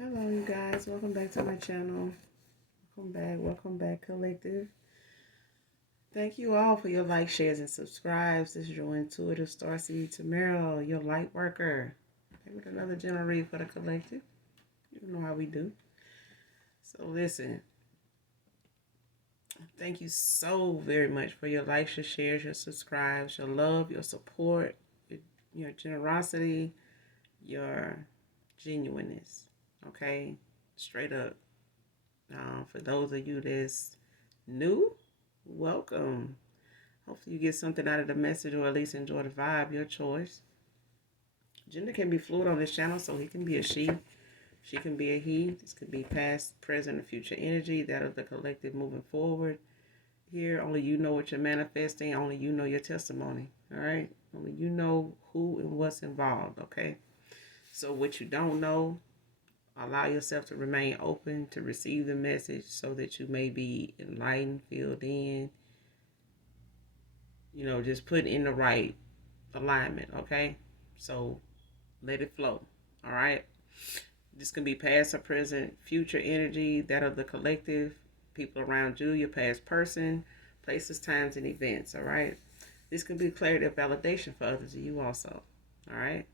Hello, you guys. Welcome back to my channel. Welcome back, collective. Thank you all for your likes, shares, and subscribes. This is your intuitive starseed Tamara, your light worker. Back with another general read for the collective. You know how we do. So listen, thank you so very much for your likes, your shares, your subscribes, your love, your support, your generosity, your genuineness. Okay, straight up. For those of you that's new, welcome. Hopefully you get something out of the message or at least enjoy the vibe, your choice. Gender can be fluid on this channel, so he can be a she can be a he. This could be past, present, or future energy, that of the collective moving forward. Here, only you know what you're manifesting, only you know your testimony, all right? Only you know who and what's involved, okay? So what you don't know, allow yourself to remain open to receive the message so that you may be enlightened, filled in, just put in the right alignment, okay? So let it flow, all right? This can be past or present, future energy, that of the collective, people around you, your past person, places, times, and events, all right? This can be clarity of validation for others and you also, all right?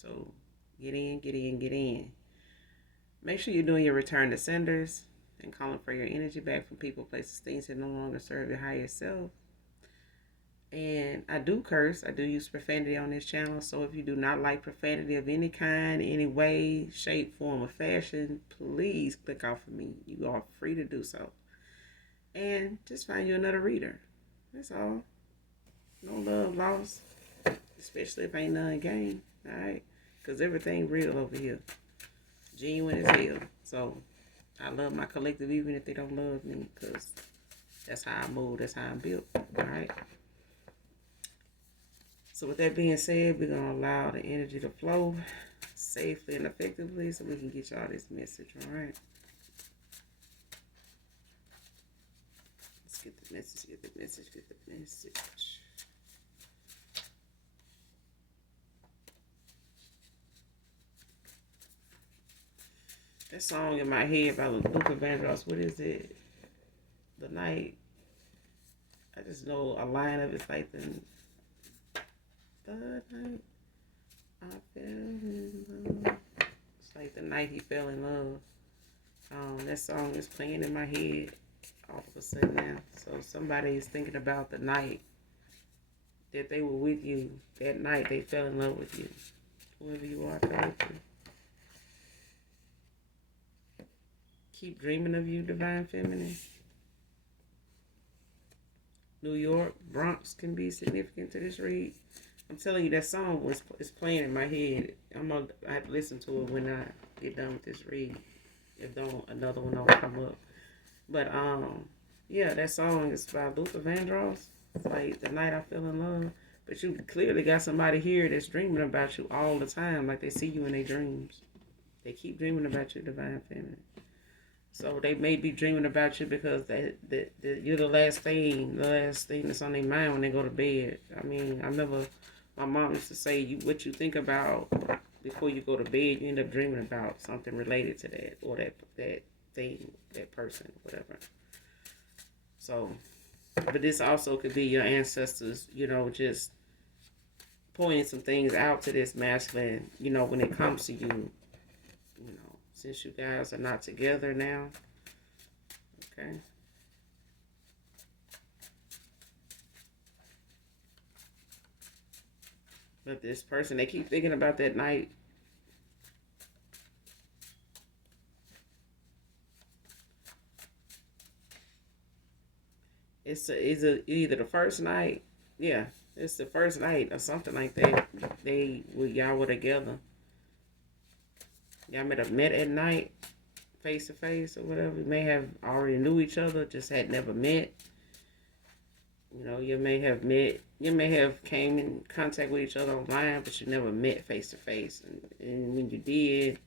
So get in, get in, get in. Make sure you're doing your return to senders and calling for your energy back from people, places, things that no longer serve your higher self. And I do curse. I do use profanity on this channel. So if you do not like profanity of any kind, any way, shape, form, or fashion, please click off of me. You are free to do so. And just find you another reader. That's all. No love lost. Especially if ain't none gained. Alright? Because everything real over here. Genuine as hell. So I love my collective even if they don't love me. Because that's how I move. That's how I'm built. Alright? So with that being said, we're going to allow the energy to flow safely and effectively so we can get y'all this message, all right? Let's get the message, get the message, get the message. That song in my head by Luther Vandross, what is it? The Night. I just know a line of it's like the night I fell in love. It's like the night he fell in love. That song is playing in my head all of a sudden now. So somebody is thinking about the night that they were with you. That night they fell in love with you. Whoever you are, collective. Keep dreaming of you, divine feminine. New York, Bronx can be significant to this read. I'm telling you, that song is playing in my head. I have to listen to it when I get done with this read. If another one don't come up. But yeah, that song is by Luther Vandross. It's like The Night I Fell in Love. But you clearly got somebody here that's dreaming about you all the time, like they see you in their dreams. They keep dreaming about you, divine feminine. So they may be dreaming about you because you're the last thing that's on their mind when they go to bed. I mean, I remember my mom used to say, what you think about before you go to bed, you end up dreaming about something related to that or that thing, that person, whatever. So, but this also could be your ancestors, just pointing some things out to this masculine, when it comes to you, since you guys are not together now. Okay. But this person, they keep thinking about that night. It's either the first night, yeah, it's the first night or something like that. Y'all were together. Y'all met at night, face to face or whatever. You may have already knew each other, just had never met. You may have came in contact with each other online, but you never met face to face. And when you did,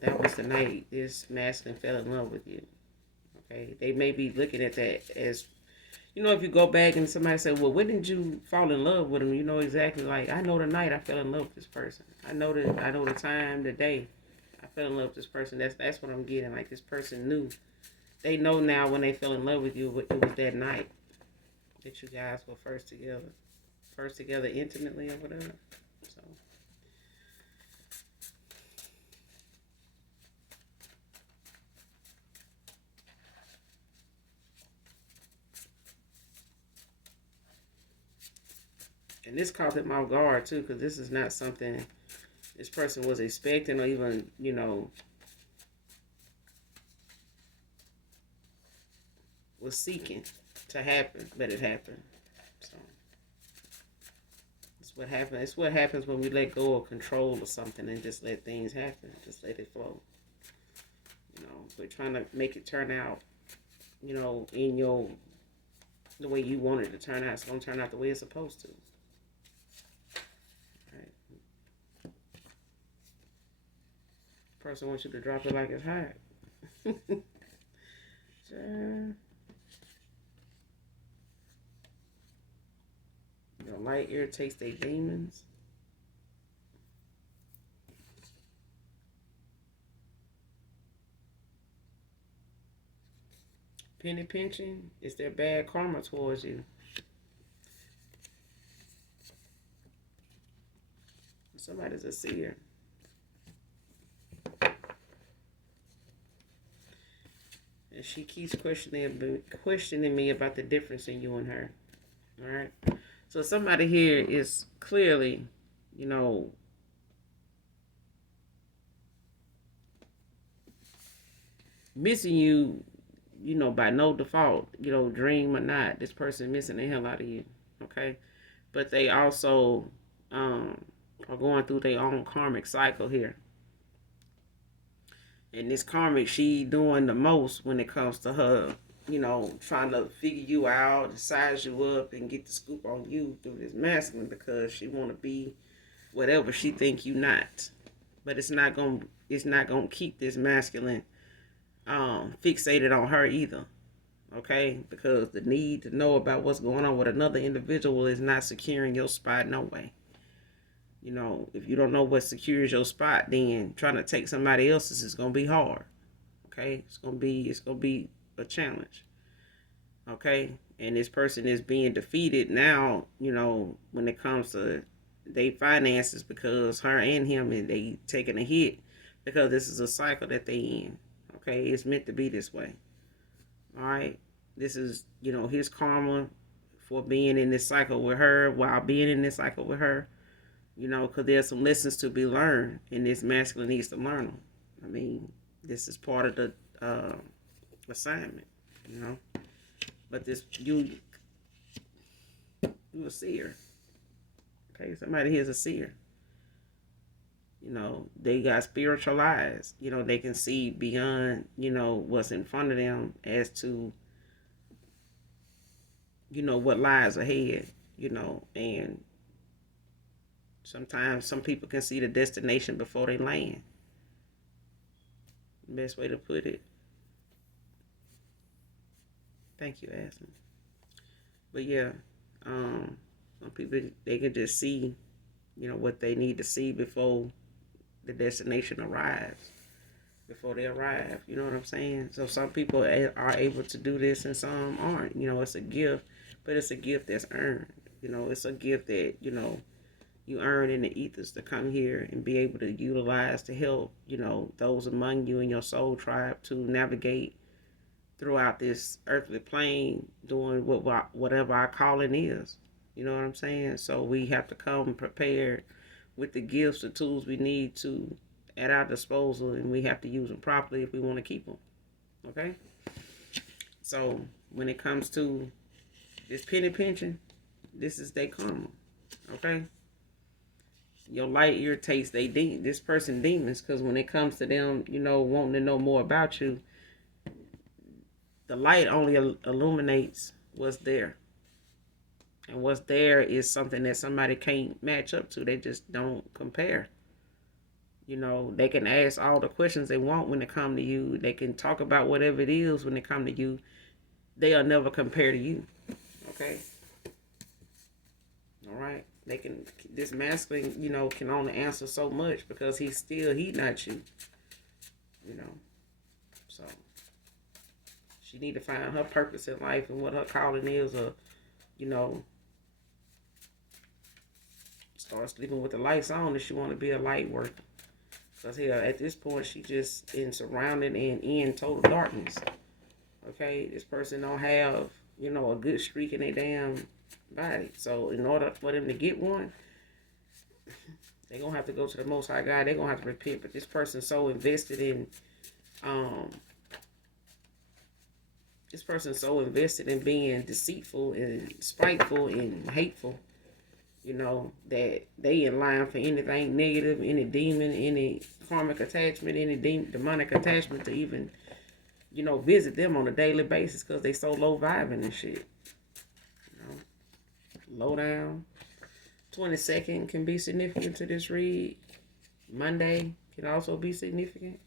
that was the night this masculine fell in love with you. Okay, they may be looking at that as, if you go back and somebody say, well, when did you fall in love with him? You know exactly, like, I know the night I fell in love with this person. I know the time, the day. fell in love with this person. That's what I'm getting. Like, this person knew. They know now when they fell in love with you, it was that night that you guys were first together intimately or whatever. So. And this caught him off guard too, because this is not something this person was expecting or even, was seeking to happen, but it happened. So it's what happens. It's what happens when we let go of control of something and just let things happen. Just let it flow. We're trying to make it turn out, in the way you want it to turn out. It's gonna turn out the way it's supposed to. Right. Person wants you to drop it like it's hot. Sure. Your light irritates their demons. Penny pinching is their bad karma towards you. Somebody's a seer. And she keeps questioning me about the difference in you and her. All right. So somebody here is clearly, missing you, by no default, dream or not. This person missing the hell out of you. Okay. But they also are going through their own karmic cycle here. And this karmic, she doing the most when it comes to her, trying to figure you out, size you up, and get the scoop on you through this masculine, because she want to be whatever she think you not. But it's not gonna keep this masculine fixated on her either. Okay? Because the need to know about what's going on with another individual is not securing your spot no way. If you don't know what secures your spot, then trying to take somebody else's is gonna be hard. Okay, it's gonna be a challenge. Okay, and this person is being defeated now. When it comes to their finances, because her and him, and they taking a hit because this is a cycle that they in. Okay, it's meant to be this way. All right, this is his karma for being in this cycle with her, while being in this cycle with her. Because there's some lessons to be learned, and this masculine needs to learn them. I mean, this is part of the assignment, But you a seer. Okay, somebody here's a seer. They got spiritual eyes. They can see beyond, what's in front of them as to, what lies ahead, and sometimes some people can see the destination before they land. Best way to put it. Thank you, Ashley. But yeah, some people, they can just see, what they need to see before the destination arrives. Before they arrive, you know what I'm saying? So some people are able to do this and some aren't. It's a gift, but it's a gift that's earned. It's a gift that, you earn in the ethers to come here and be able to utilize to help, those among you and your soul tribe to navigate throughout this earthly plane, doing whatever our calling is. You know what I'm saying? So we have to come prepared with the gifts, the tools we need to at our disposal, and we have to use them properly if we want to keep them. Okay? So when it comes to this penny pinching, this is their karma. Okay? Your light irritates this person demons, because when it comes to them, wanting to know more about you, the light only illuminates what's there. And what's there is something that somebody can't match up to. They just don't compare. They can ask all the questions they want when they come to you. They can talk about whatever it is when they come to you. They'll never compare to you. Okay? All right? This masculine, can only answer so much, because he not you. you know. So she need to find her purpose in life and what her calling is, or you know, start sleeping with the lights on if she want to be a light worker. Because hell, at this point, she just in surrounded and in total darkness. Okay, this person don't have, you know, a good streak in their damn body. So in order for them to get one, they're gonna have to go to the Most High God. They're gonna have to repent. But this person's so invested in, um, being deceitful and spiteful and hateful, you know, that they in line for anything negative, any demon, any karmic attachment, any demonic attachment to even, you know, visit them on a daily basis because they so low vibing and shit. You know, low down. 22nd can be significant to this read. Monday can also be significant.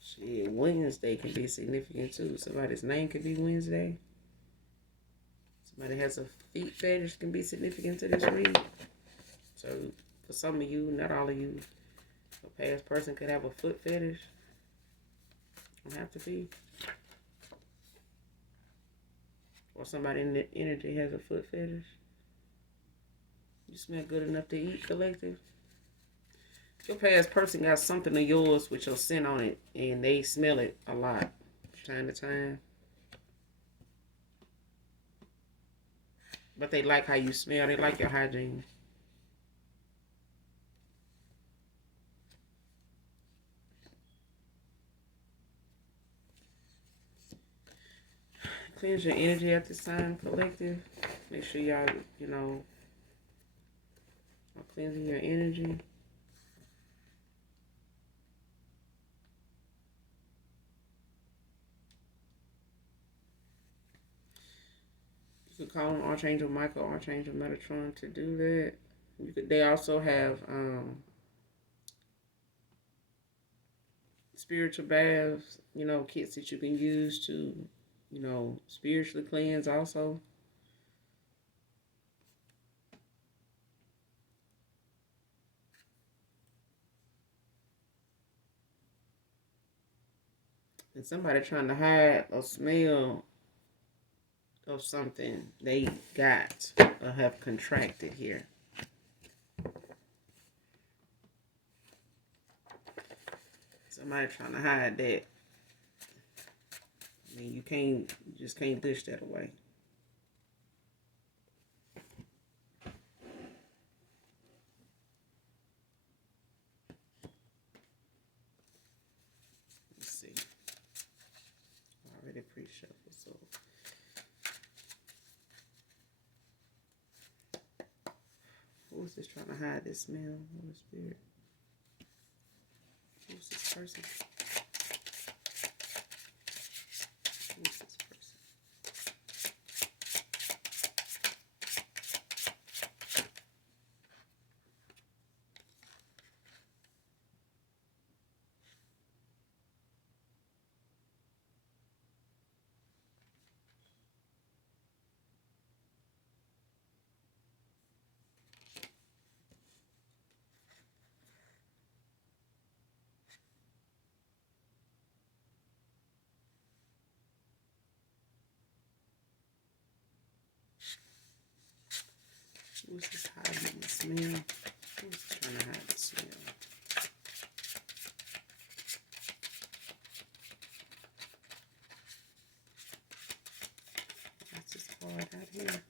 Shit, Wednesday can be significant too. Somebody's name could be Wednesday. Somebody has a feet fetish can be significant to this read. So for some of you, not all of you, a past person could have a foot fetish. Don't have to be. Or somebody in the energy has a foot fetish. You smell good enough to eat, collective. Your past person got something of yours with your scent on it, and they smell it a lot, time to time. But they like how you smell. They like your hygiene. Cleanse your energy at this time, collective. Make sure y'all, you know, are cleansing your energy. You can call on Archangel Michael, Archangel Metatron to do that. They also have spiritual baths, you know, kits that you can use to, you know, spiritually cleanse also. And somebody trying to hide a smell of something they got or have contracted here. Somebody trying to hide that. I mean, you just can't dish that away. Let's see. Already pre-shuffled, so. Who is this trying to hide this smell? Holy Spirit. Who's this person? Who's this person? Who's this hiding the smell? Who's trying to hide the smell? That's this card out here.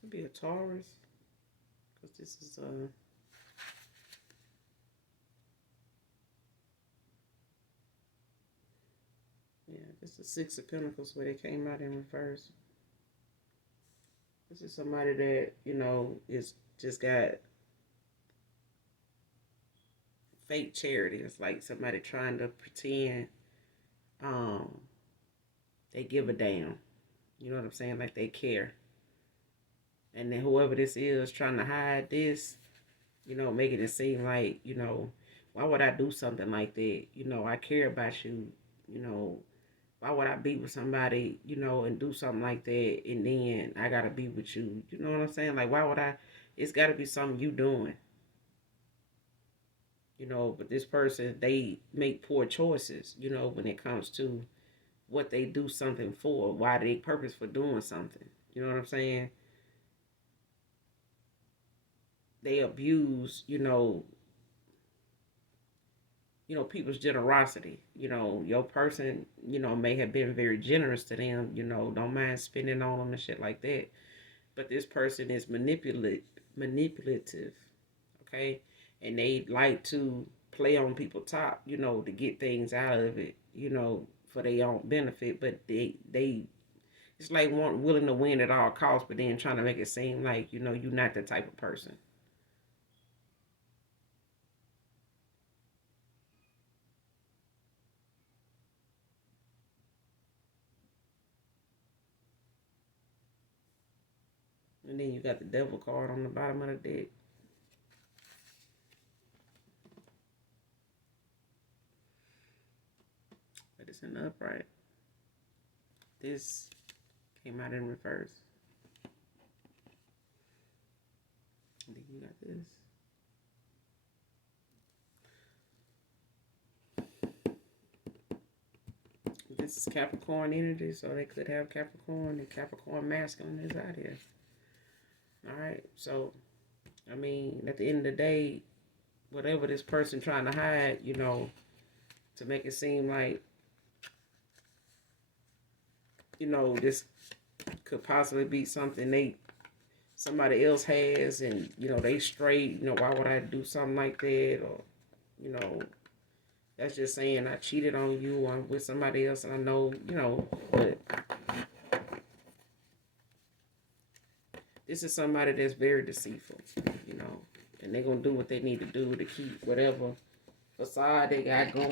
Could be a Taurus. Because this is yeah, this is Six of Pentacles where they came out in reverse. This is somebody that, is just got fake charity. It's like somebody trying to pretend um they give a damn. You know what I'm saying? Like they care. And then whoever this is trying to hide this, making it seem like, why would I do something like that? I care about you. You know, why would I be with somebody, and do something like that and then I gotta be with you? You know what I'm saying? Like why would I? It's gotta be something you doing. But this person, they make poor choices, when it comes to what they do something for, why they purpose for doing something. You know what I'm saying? They abuse, people's generosity. Your person, may have been very generous to them, don't mind spending on them and shit like that. But this person is manipulative, okay? And they like to play on people's top, to get things out of it, for their own benefit. But they it's like willing to win at all costs, but then trying to make it seem like, you're not the type of person. And then you got the devil card on the bottom of the deck. But it's in the upright. This came out in reverse. And then you got this. This is Capricorn energy, so they could have Capricorn, and Capricorn masculine is out here. Alright, so, I mean, at the end of the day, whatever this person trying to hide, to make it seem like, this could possibly be something somebody else has, and, they straight, why would I do something like that, or, that's just saying I cheated on you, or I'm with somebody else, and I know, but this is somebody that's very deceitful, and they're going to do what they need to do to keep whatever facade they got going,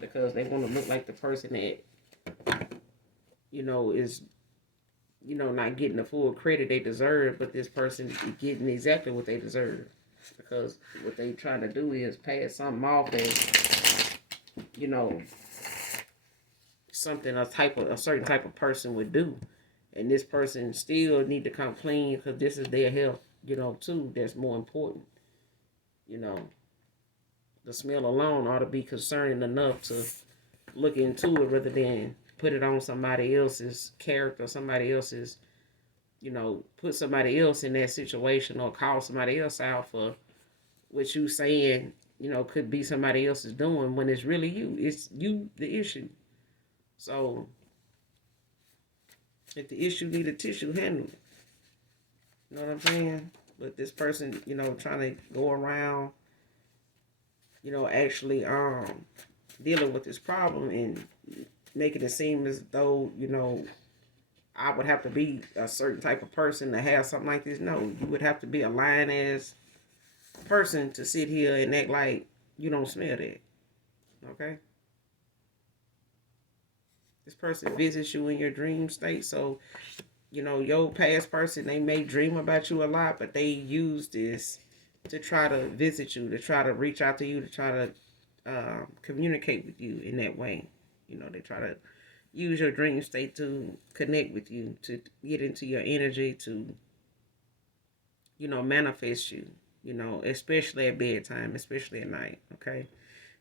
because they want to look like the person that, is, not getting the full credit they deserve, but this person is getting exactly what they deserve. Because what they trying to do is pass something off as, something a certain type of person would do. And this person still need to come clean because this is their health, too. That's more important. The smell alone ought to be concerning enough to look into it rather than put it on somebody else's character, somebody else's, put somebody else in that situation or call somebody else out for what you saying, could be somebody else's doing when it's really you. It's you, the issue. So if the issue need a tissue, handle it. You know what I'm saying? But this person, trying to go around, actually dealing with this problem and making it seem as though, I would have to be a certain type of person to have something like this. No, you would have to be a lying ass person to sit here and act like you don't smell that. Okay? This person visits you in your dream state, so your past person, they may dream about you a lot, but they use this to try to visit you, to try to reach out to you, to try to communicate with you in that way. They try to use your dream state to connect with you, to get into your energy, to, manifest you, especially at bedtime, especially at night, okay?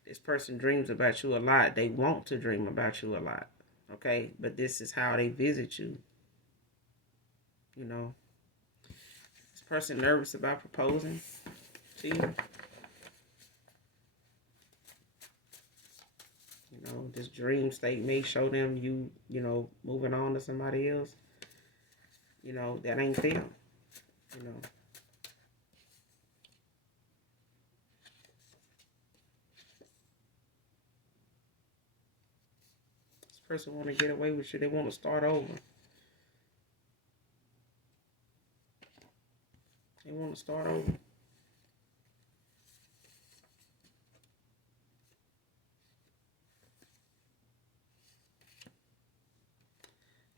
This person dreams about you a lot. They want to dream about you a lot, okay? But this is how they visit you, This person nervous about proposing to you. This dream state may show them you, moving on to somebody else. That ain't them. You know, this person want to get away with you. They want to start over. They want to start over.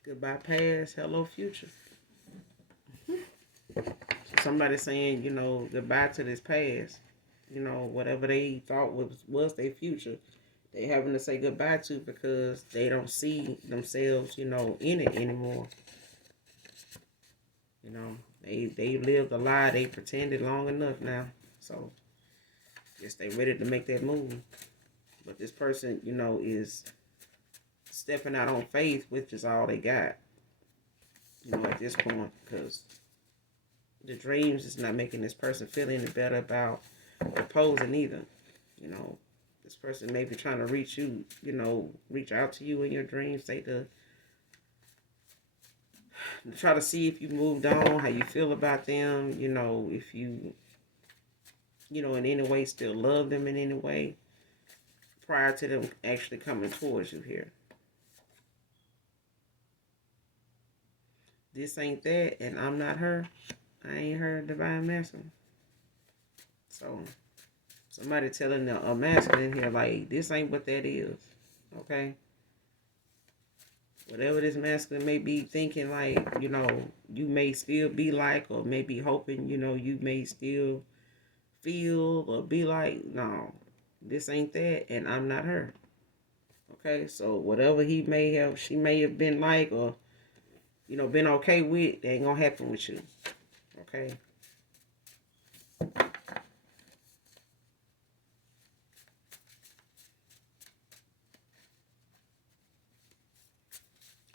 Goodbye past, hello future. Somebody saying, goodbye to this past. Whatever they thought was their future, they having to say goodbye to because they don't see themselves, in it anymore. They lived a lie. They pretended long enough now. So guess they ready to make that move. But this person, is stepping out on faith, which is all they got. At this point, because the dreams is not making this person feel any better about proposing either. You know, this person may be trying to reach you, reach out to you in your dreams, say to try to see if you moved on, how you feel about them, if you, in any way still love them in any way prior to them actually coming towards you here. This ain't that, and I'm not her. I ain't her divine masculine. So somebody telling a masculine here, like, this ain't what that is. Okay? Whatever this masculine may be thinking, like, you may still be like, or maybe hoping, you may still feel or be like, no, this ain't that, and I'm not her. Okay? So whatever she may have been like, or, been okay with, ain't gonna happen with you. Okay?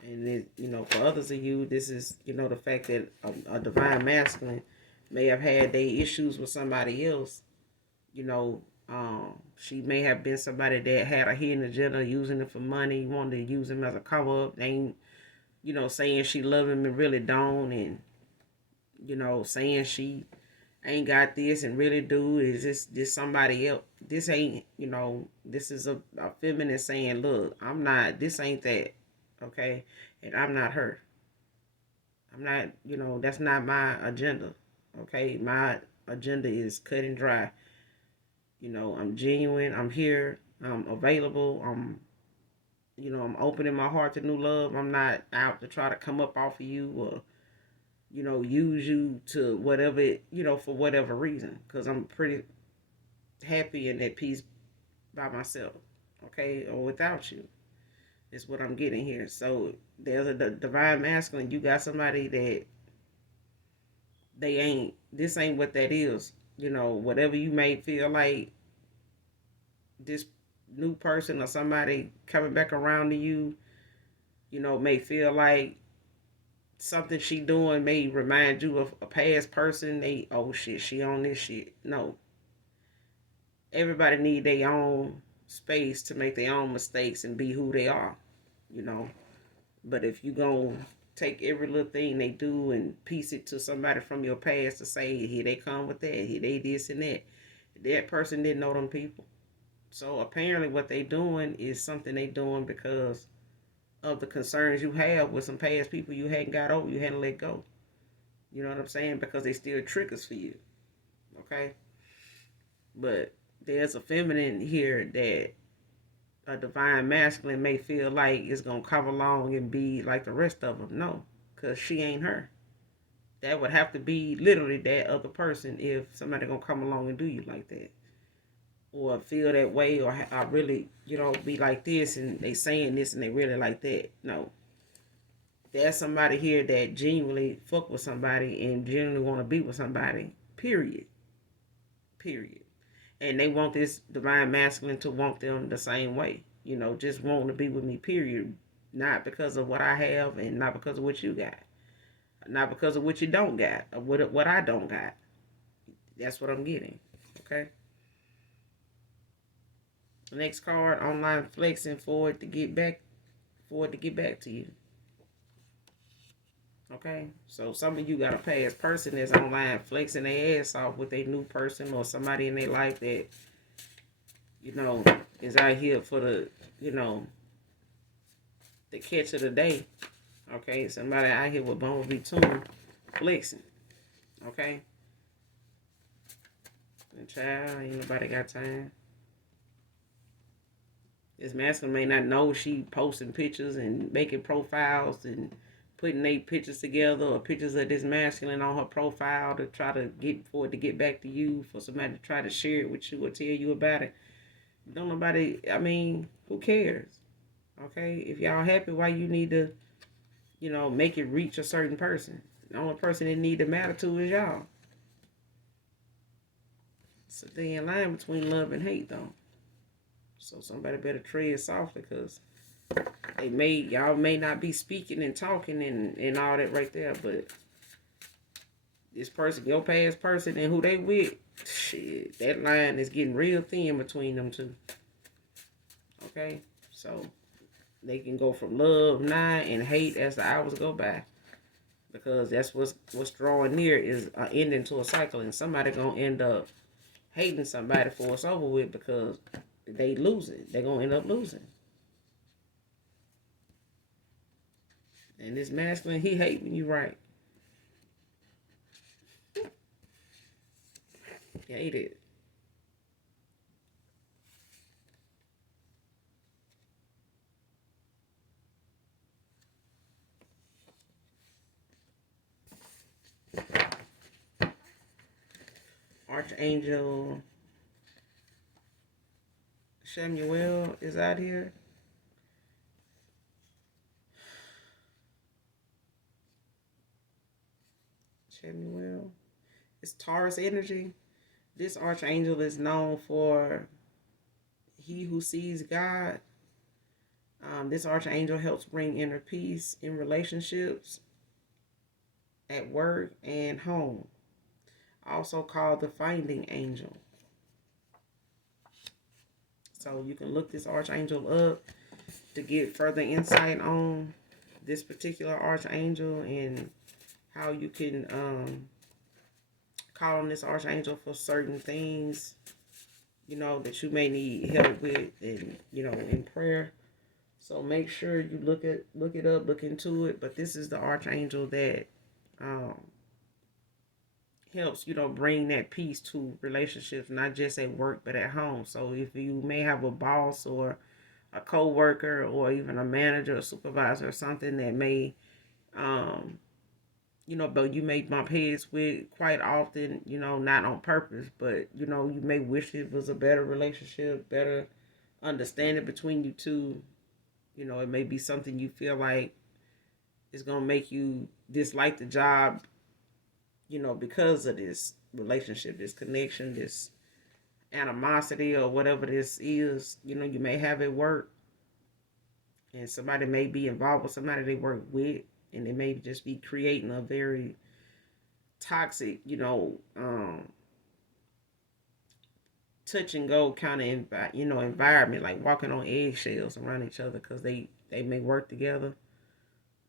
And it, for others of you, this is, the fact that a divine masculine may have had their issues with somebody else. She may have been somebody that had a hidden agenda, using it for money, wanted to use him as a cover up. They ain't, saying she love him and really don't, and saying she ain't got this and really do. Is this somebody else? This ain't, this is a feminine saying, look, I'm not, this ain't that. Okay? And I'm not her. I'm not, that's not my agenda. Okay? My agenda is cut and dry. I'm genuine. I'm here. I'm available. I'm opening my heart to new love. I'm not out to try to come up off of you or, use you to whatever, for whatever reason. Because I'm pretty happy and at peace by myself. Okay? Or without you. Is what I'm getting here. So there's a divine masculine. You got somebody that this ain't what that is. Whatever you may feel like this new person or somebody coming back around to you, may feel like something she doing may remind you of a past person. Oh shit, she on this shit. No. Everybody need their own space to make their own mistakes and be who they are, you know. But if you gonna take every little thing they do and piece it to somebody from your past to say, here they come with that, here they this and that person didn't know them people. So apparently what they doing is something they doing because of the concerns you have with some past people you hadn't got over, you hadn't let go. You know what I'm saying? Because they still triggers for you. Okay? But there's a feminine here that a divine masculine may feel like it's going to come along and be like the rest of them. No, because she ain't her. That would have to be literally that other person if somebody going to come along and do you like that. Or feel that way, or I really, be like this and they saying this and they really like that. No. There's somebody here that genuinely fuck with somebody and genuinely want to be with somebody. Period. Period. And they want this divine masculine to want them the same way. Just wanting to be with me, period. Not because of what I have and not because of what you got. Not because of what you don't got or what I don't got. That's what I'm getting. Okay? Next card, online flexing for it to get back to you. Okay, so some of you got a past person that's online flexing their ass off with a new person or somebody in their life that, you know, is out here for the, you know, the catch of the day. Okay, somebody out here with Bumblebee Tune flexing. Okay, and child, ain't nobody got time. This masculine may not know she posting pictures and making profiles and putting 8 pictures together or pictures of this masculine on her profile to try to get for it to get back to you, for somebody to try to share it with you or tell you about it. Don't nobody, I mean, who cares? Okay, if y'all happy, why you need to, you know, make it reach a certain person? The only person it need to matter to is y'all. It's a thin line between love and hate, though. So somebody better tread softly, because y'all may not be speaking and talking and all that right there, but this person, your past person, and who they with, shit, that line is getting real thin between them two. Okay, so they can go from love now and hate as the hours go by, because that's what's drawing near is an ending to a cycle, and somebody gonna end up hating somebody for it's over with, because they losing. They're gonna end up losing. And this masculine, he hate when you right. He hate it. Archangel Samuel is out here. Samuel. It's Taurus energy. This archangel is known for he who sees God. This archangel helps bring inner peace in relationships, at work, and home. Also called the finding angel. So you can look this archangel up to get further insight on this particular archangel and how you can call on this archangel for certain things, you know, that you may need help with, and, you know, in prayer. So make sure you look it up, look into it. But this is the archangel that helps, you know, bring that peace to relationships, not just at work but at home. So if you may have a boss or a co-worker or even a manager or supervisor or something that may you know, but you may bump heads with quite often, you know, not on purpose, but, you know, you may wish it was a better relationship, better understanding between you two. You know, it may be something you feel like is going to make you dislike the job, you know, because of this relationship, this connection, this animosity, or whatever this is. You know, you may have at work, and somebody may be involved with somebody they work with, and they may just be creating a very toxic, you know, touch and go kind of, you know, environment, like walking on eggshells around each other, because they may work together.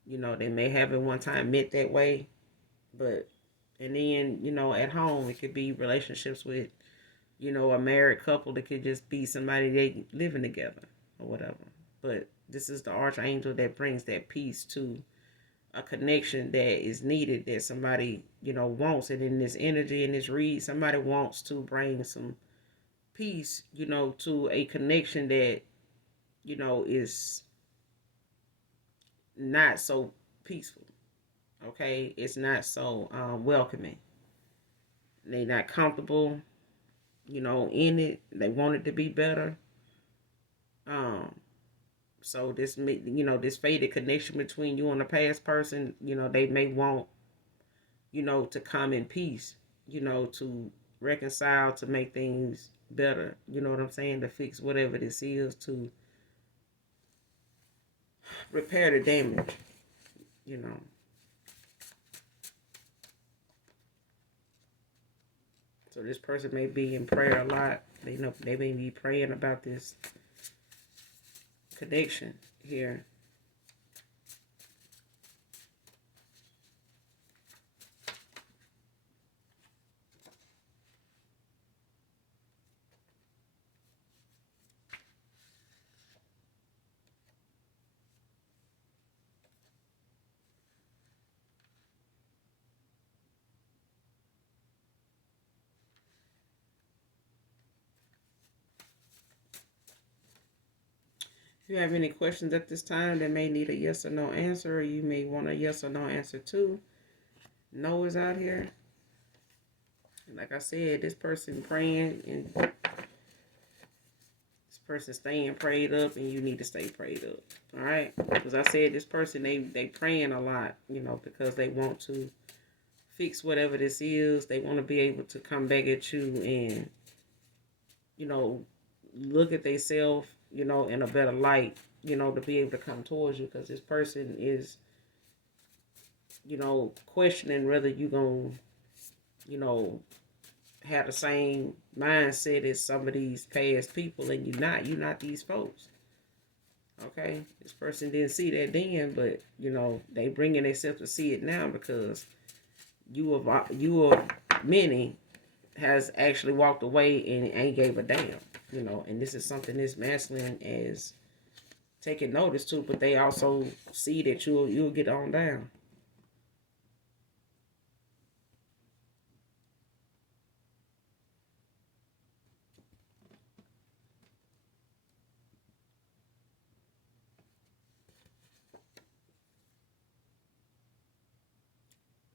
You know, they may have at one time met that way, but and then, you know, at home it could be relationships with, you know, a married couple that could just be somebody they living together or whatever. But this is the archangel that brings that peace to a connection that is needed, that somebody, you know, wants. And in this energy, in this read, somebody wants to bring some peace, you know, to a connection that, you know, is not so peaceful. Okay, it's not so welcoming. They not comfortable, you know, in it. They want it to be better. Um, so this, you know, this faded connection between you and the past person, you know, they may want, you know, to come in peace, you know, to reconcile, to make things better. You know what I'm saying? To fix whatever this is, to repair the damage, you know. So this person may be in prayer a lot. They know they may be praying about this connection here. If you have any questions at this time that may need a yes or no answer, or you may want a yes or no answer too, no is out here. And like I said, this person praying and this person staying prayed up, and you need to stay prayed up. All right, because I said this person they praying a lot, because they want to fix whatever this is. They want to be able to come back at you and look at themselves, in a better light, to be able to come towards you, because this person is, questioning whether you gonna, have the same mindset as some of these past people, and you're not these folks. Okay, this person didn't see that then, but they bringing themselves to see it now, because you of many has actually walked away and ain't gave a damn, and this is something this masculine is taking notice to, but they also see that you'll get on down.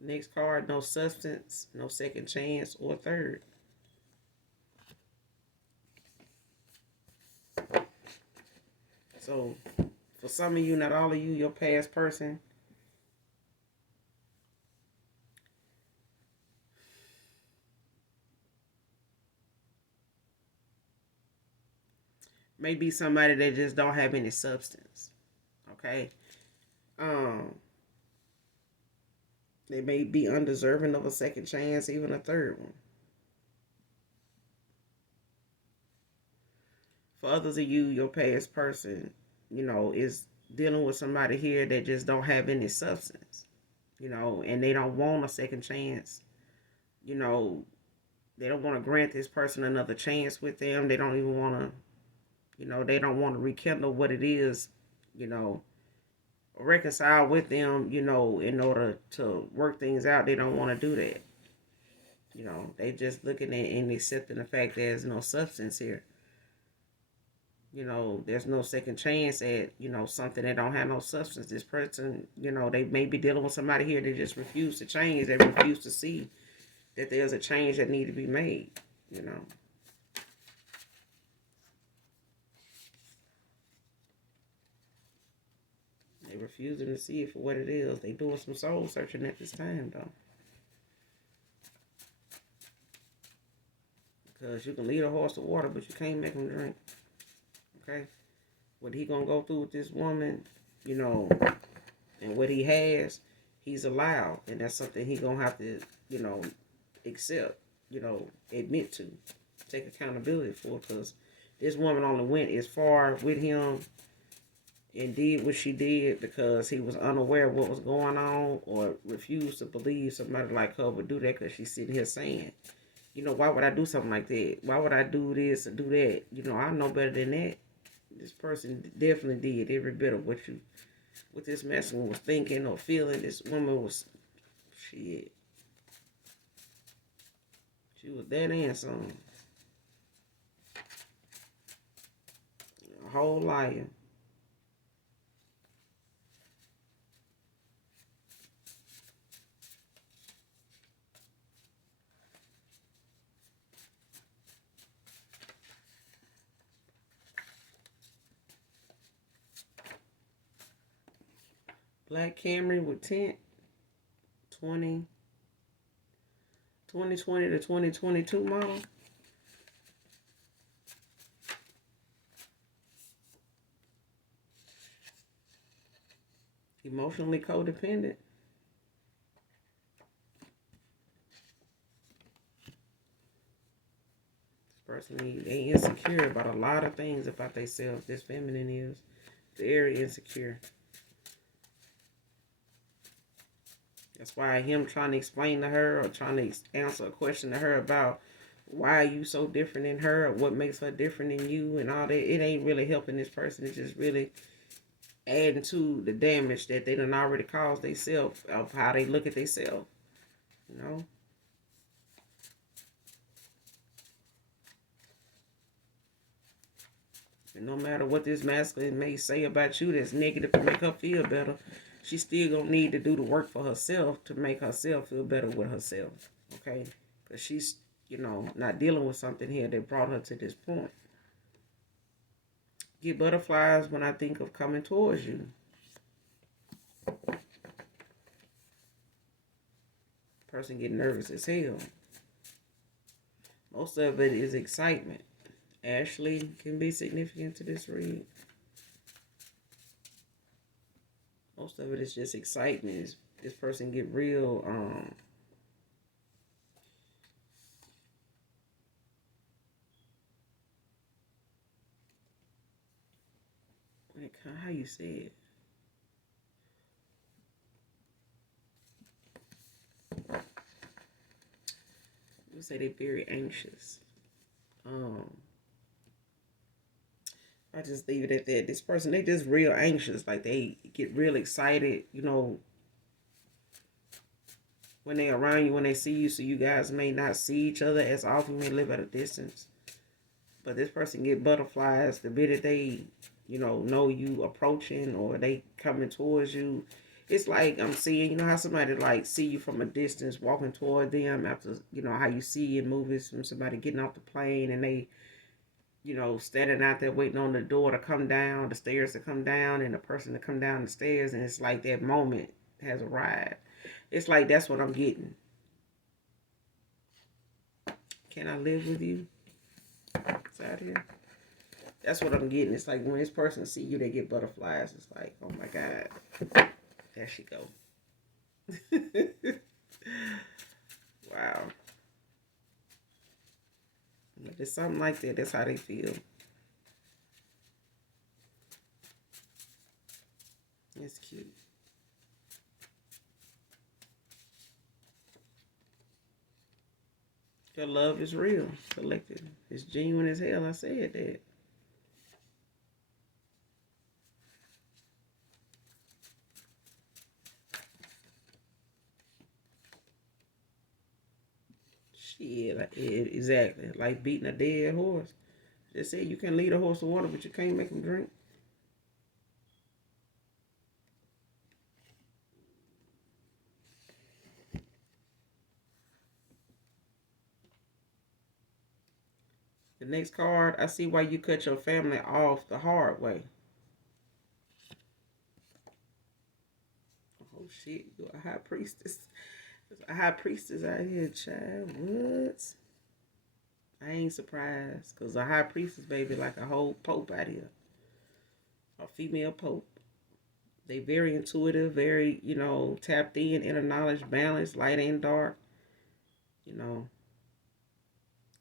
Next card, no substance, no second chance or third. So for some of you, not all of you, your past person may be somebody that just don't have any substance. Okay. Um, they may be undeserving of a second chance, even a third one. For others of you, your past person, is dealing with somebody here that just don't have any substance, and they don't want a second chance. You know, they don't want to grant this person another chance with them. They don't even want to, they don't want to rekindle what it is, you know, reconcile with them, in order to work things out. They don't want to do that. They just looking at and accepting the fact there's no substance here. There's no second chance at, something that don't have no substance. This person, they may be dealing with somebody here that just refuse to change. They refuse to see that there's a change that need to be made, They refusing to see it for what it is. They doing some soul searching at this time, though. Because you can lead a horse to water, but you can't make him drink. Okay? What he gonna go through with this woman, and what he has, he's allowed. And that's something he gonna have to, accept, admit to, take accountability for. Because this woman only went as far with him and did what she did because he was unaware of what was going on, or refused to believe somebody like her would do that, because she's sitting here saying, why would I do something like that? Why would I do this or do that? I know better than that. This person definitely did every bit of what this messenger was thinking or feeling. This woman was, shit. She was that and some. A whole liar. Black Camry with tint, 2020 to 2022 model. Emotionally codependent. This person, they insecure about a lot of things about themselves. This feminine is very insecure. That's why him trying to explain to her or trying to answer a question to her about why are you so different than her, or what makes her different than you, and all that, it ain't really helping this person. It's just really adding to the damage that they done already caused themselves of how they look at themselves. And no matter what this masculine may say about you that's negative to make her feel better, she still gonna need to do the work for herself to make herself feel better with herself. Okay? Because she's, not dealing with something here that brought her to this point. Get butterflies when I think of coming towards you. Person get nervous as hell. Most of it is excitement. Ashley can be significant to this read. Most of it is just excitement. This person get real how you say it? You say they're very anxious. I just leave it at that. This person, they just real anxious. Like they get real excited, when they around you, when they see you. So you guys may not see each other as often. You may live at a distance. But this person get butterflies the minute they, know you approaching or they coming towards you. It's like I'm seeing, how somebody like see you from a distance walking toward them after, how you see in movies from somebody getting off the plane and they, standing out there waiting on the door to come down, the stairs to come down, and the person to come down the stairs, and it's like that moment has arrived. It's like that's what I'm getting. Can I live with you? It's out here. That's what I'm getting. It's like when this person see you, they get butterflies. It's like, oh my God. There she go. Wow. If it's something like that, that's how they feel. It's cute. Your love is real, collective. It's genuine as hell. I said that. Shit, exactly. Like beating a dead horse. They say you can lead a horse to water, but you can't make him drink. The next card, I see why you cut your family off the hard way. Oh shit, you're a high priestess. There's a high priestess out here, child. What? I ain't surprised, because a high priestess, baby, like a whole pope out here. A female pope. They very intuitive, very, tapped in, inner knowledge, balanced, light and dark. You know,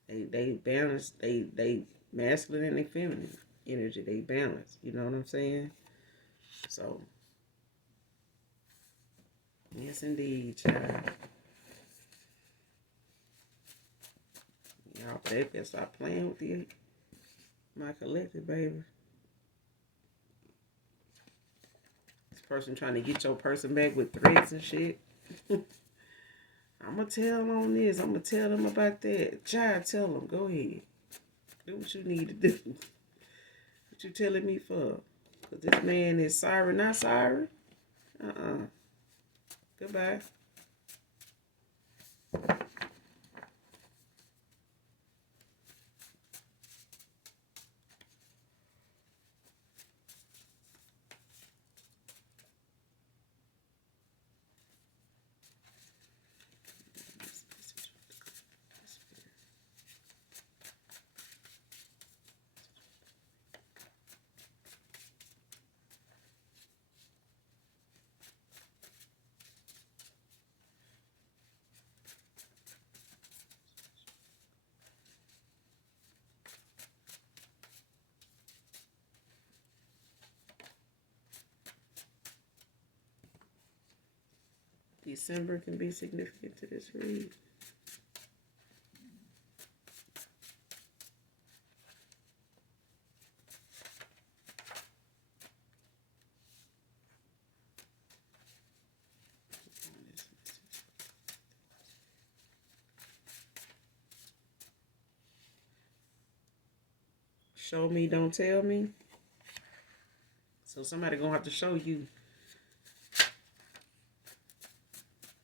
they balance, they masculine and they feminine energy. They balance. You know what I'm saying? So, yes, indeed, child. Y'all better stop playing with my collective, baby. This person trying to get your person back with threats and shit. I'm going to tell on this. I'm going to tell them about that. Child, tell them. Go ahead. Do what you need to do. What you telling me for? Because this man is sorry, not sorry. Goodbye. December can be significant to this read. Show me, don't tell me. So somebody gonna have to show you.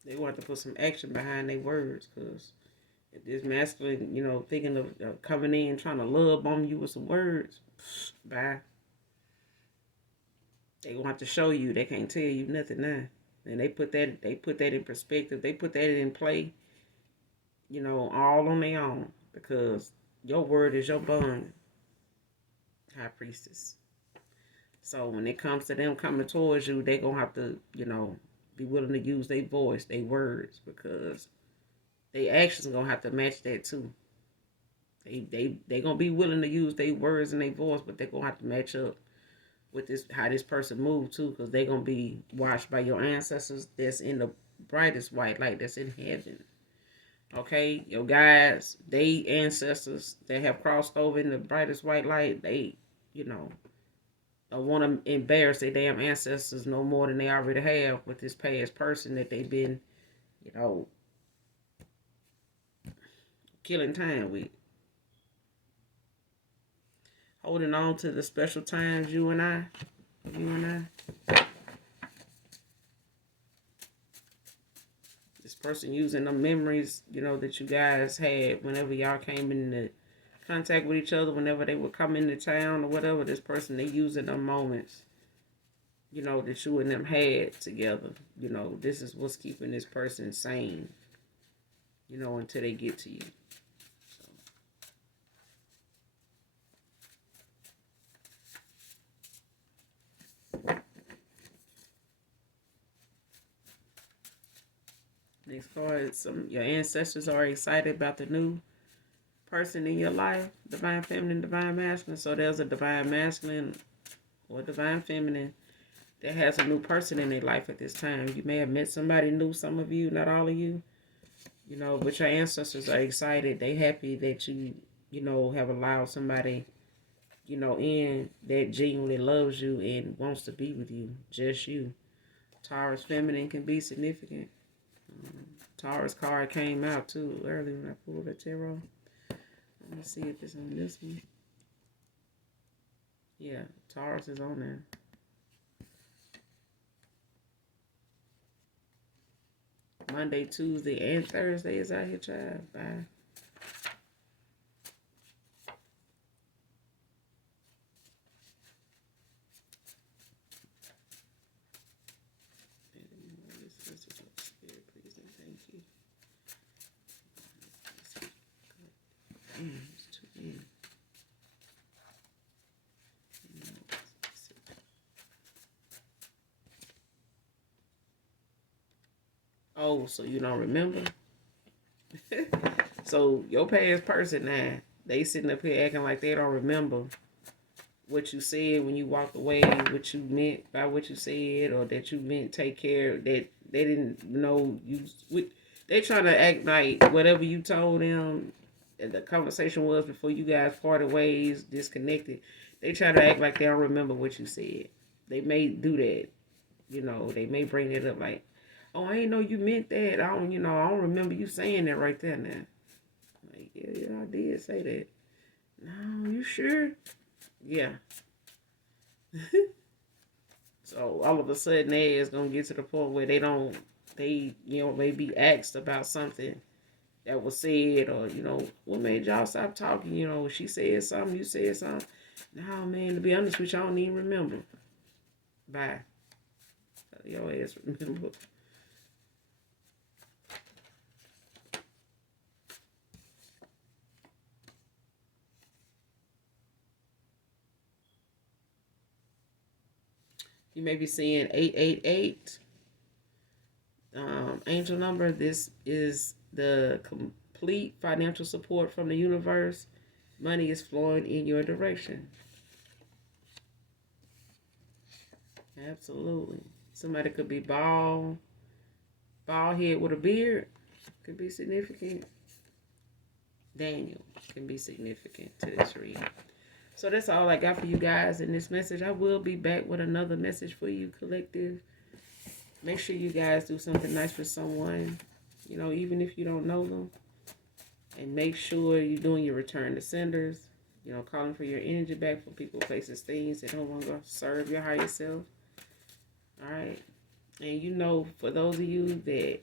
They want to put some action behind their words, because if this masculine, thinking of coming in trying to love bomb you with some words, bye. They gonna have to show you. They can't tell you nothing now. And they put that in perspective. They put that in play, all on their own, because your word is your bond, high priestess. So when it comes to them coming towards you, they gonna have to, be willing to use their voice, their words, because their actions gonna have to match that too. They gonna be willing to use their words and their voice, but they gonna have to match up with this, how this person moved too, because they gonna be watched by your ancestors that's in the brightest white light, that's in heaven. Okay, your guys, they ancestors that have crossed over in the brightest white light, they, don't want to embarrass their damn ancestors no more than they already have with this past person that they've been, you know, killing time with. Holding on to the special times, you and I. This person using the memories, that you guys had whenever y'all came into contact with each other, whenever they would come into town or whatever. This person, they using them moments, that you and them had together. This is what's keeping this person sane, until they get to you. Next card, your ancestors are excited about the new person in your life, divine feminine, divine masculine. So there's a divine masculine or divine feminine that has a new person in their life at this time. You may have met somebody new, some of you, not all of you, but your ancestors are excited. They happy that you, have allowed somebody, in that genuinely loves you and wants to be with you, just you. Taurus feminine can be significant. Taurus card came out too early when I pulled the tarot. Let me see if it's on this one. Yeah, Taurus is on there. Monday, Tuesday, and Thursday is out here, child. Bye. Oh, so you don't remember? So your past person now, they sitting up here acting like they don't remember what you said when you walked away, what you meant by what you said, or that you meant take care, that they didn't know you. They trying to act like whatever you told them, the conversation was before you guys parted ways, disconnected. They try to act like they don't remember what you said. They may do that. They may bring it up like, oh, I ain't know you meant that. I don't remember you saying that right there now. Like, yeah, I did say that. No, you sure? Yeah. So all of a sudden they is gonna get to the point where they maybe asked about something that was said, or what made y'all stop talking? She said something, you said something. No, man, to be honest with you, I don't even remember. Bye. Your ass remember. You may be seeing 888. Angel number. This is the complete financial support from the universe. Money is flowing in your direction. Absolutely. Somebody could be bald head with a beard. Could be significant. Daniel can be significant to this reading. So that's all I got for you guys in this message. I will be back with another message for you, collective. Make sure you guys do something nice for someone, even if you don't know them. And make sure you're doing your return to senders. You know, calling for your energy back from people, places, things that don't want to serve your higher self. All right. And you know, for those of you that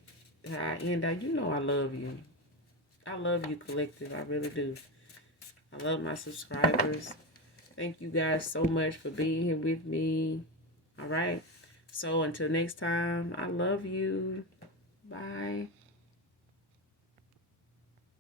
I end out, you know I love you. I love you, collective. I really do. I love my subscribers. Thank you guys so much for being here with me. All right. So until next time, I love you. Bye.